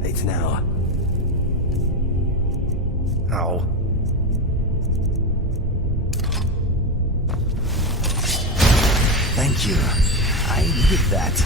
Wait now. Ow. Thank you. I needed that.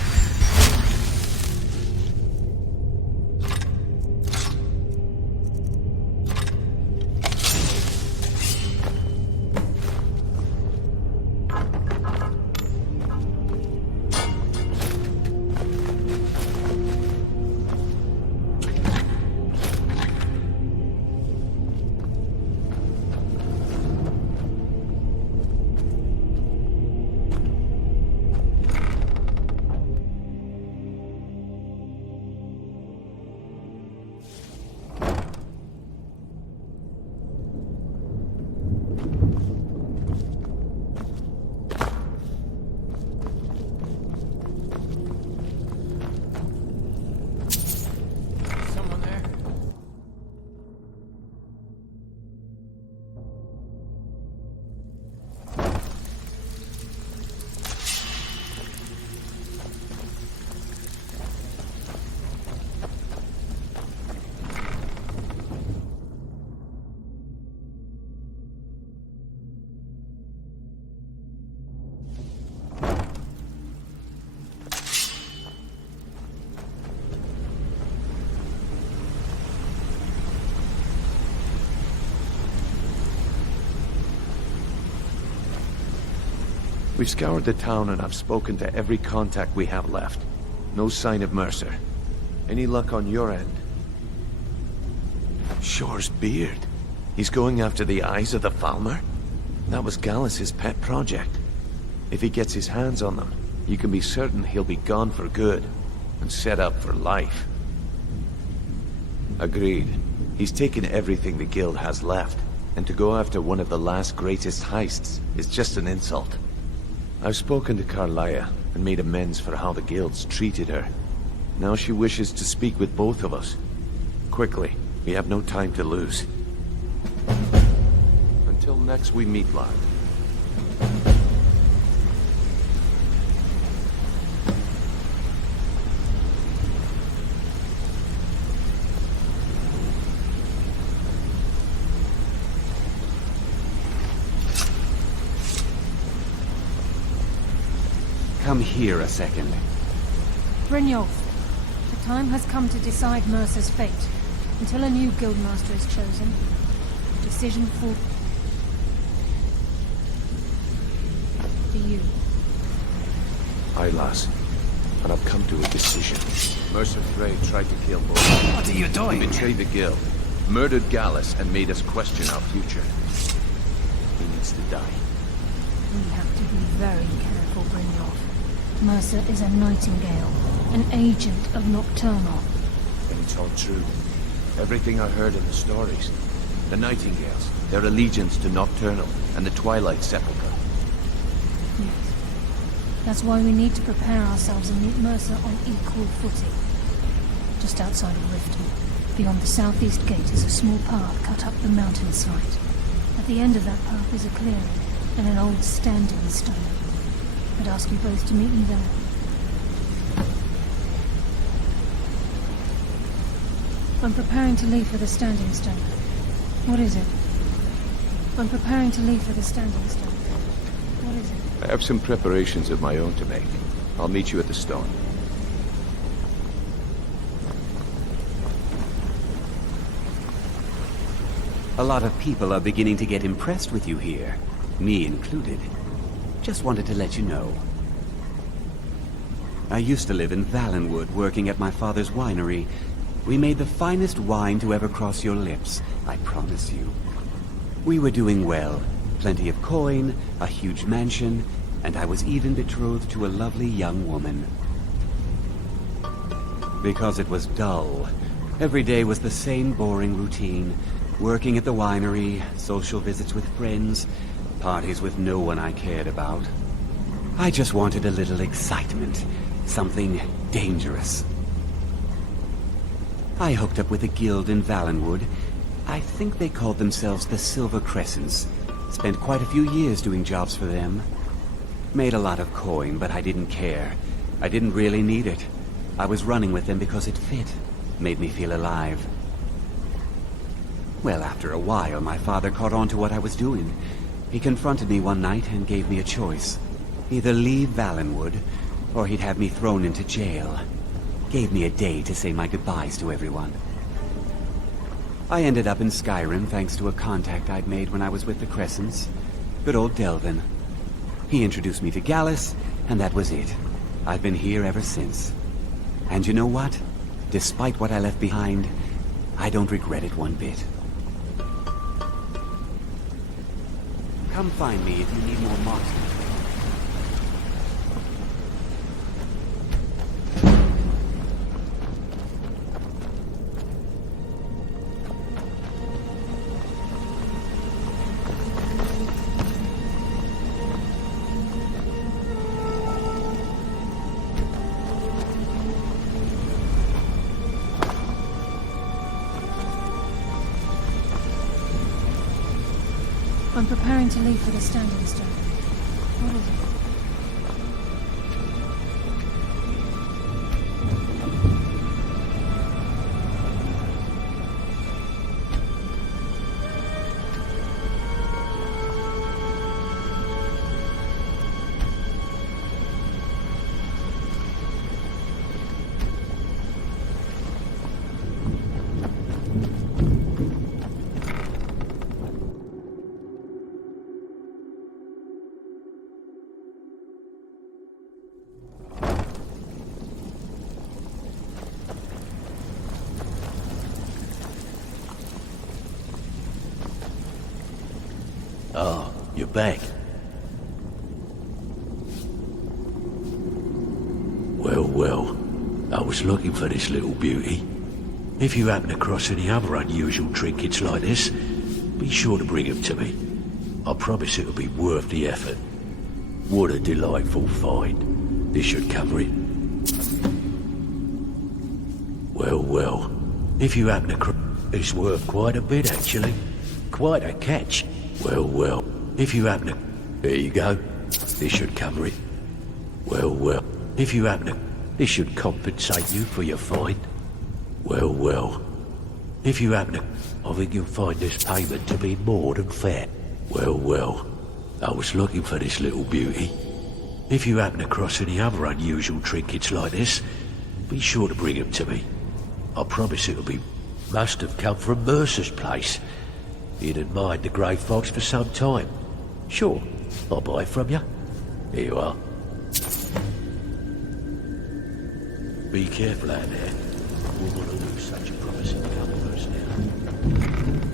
We've scoured the town and I've spoken to every contact we have left. No sign of Mercer. Any luck on your end? Shore's beard. He's going after the eyes of the Falmer? That was Gallus's pet project. If he gets his hands on them, you can be certain he'll be gone for good, and set up for life. Agreed. He's taken everything the Guild has left, and to go after one of the last greatest heists is just an insult. I've spoken to Carlia, and made amends for how the Guild's treated her. Now she wishes to speak with both of us. Quickly, we have no time to lose. Until next we meet, lad. Come here a second. Brynjolf, the time has come to decide Mercer's fate. Until a new guildmaster is chosen, the decision falls to you. Aye, lass. And I've come to a decision. Mercer Frey tried to kill both. What are you doing? He betrayed the Guild, murdered Gallus, and made us question our future. He needs to die. We have to be very careful, Brynjolf. Mercer is a Nightingale, an agent of Nocturnal. And it's all true. Everything I heard in the stories. The Nightingales, their allegiance to Nocturnal, and the Twilight Sepulchre. Yes. That's why we need to prepare ourselves and meet Mercer on equal footing. Just outside of Riften, beyond the southeast gate is a small path cut up the mountainside. At the end of that path is a clearing, and an old standing stone. I'd ask you both to meet me there. I'm preparing to leave for the standing stone. What is it? I'm preparing to leave for the standing stone. What is it? I have some preparations of my own to make. I'll meet you at the stone. A lot of people are beginning to get impressed with you here, me included. Just wanted to let you know. I used to live in Valenwood, working at my father's winery. We made the finest wine to ever cross your lips, I promise you. We were doing well. Plenty of coin, a huge mansion, and I was even betrothed to a lovely young woman. Because it was dull. Every day was the same boring routine. Working at the winery, social visits with friends, parties with no one I cared about. I just wanted a little excitement. Something dangerous. I hooked up with a guild in Valenwood. I think they called themselves the Silver Crescents. Spent quite a few years doing jobs for them. Made a lot of coin, but I didn't care. I didn't really need it. I was running with them because it fit. Made me feel alive. Well, after a while, my father caught on to what I was doing. He confronted me one night and gave me a choice. Either leave Valenwood, or he'd have me thrown into jail. Gave me a day to say my goodbyes to everyone. I ended up in Skyrim thanks to a contact I'd made when I was with the Crescents. Good old Delvin. He introduced me to Gallus, and that was it. I've been here ever since. And you know what? Despite what I left behind, I don't regret it one bit. Come find me if you need more marksmen. I'm preparing to leave for the standing stone. What is it? Ah, you're back. Well, well. I was looking for this little beauty. If you happen across any other unusual trinkets like this, be sure to bring them to me. I promise it'll be worth the effort. What a delightful find. This should cover it. Well, well. If you happen across... It's worth quite a bit, actually. Quite a catch. Well, well. If you happen to... There you go. This should cover it. Well, well. If you happen to... This should compensate you for your find. Well, well. If you happen to... I think you'll find this payment to be more than fair. Well, well. I was looking for this little beauty. If you happen across any other unusual trinkets like this, be sure to bring them to me. I promise it'll be... Must have come from Mercer's place. He'd admired the grey fox for some time. Sure, I'll buy it from you. Here you are. Be careful out there. We'll want to lose such a promising couple of us now.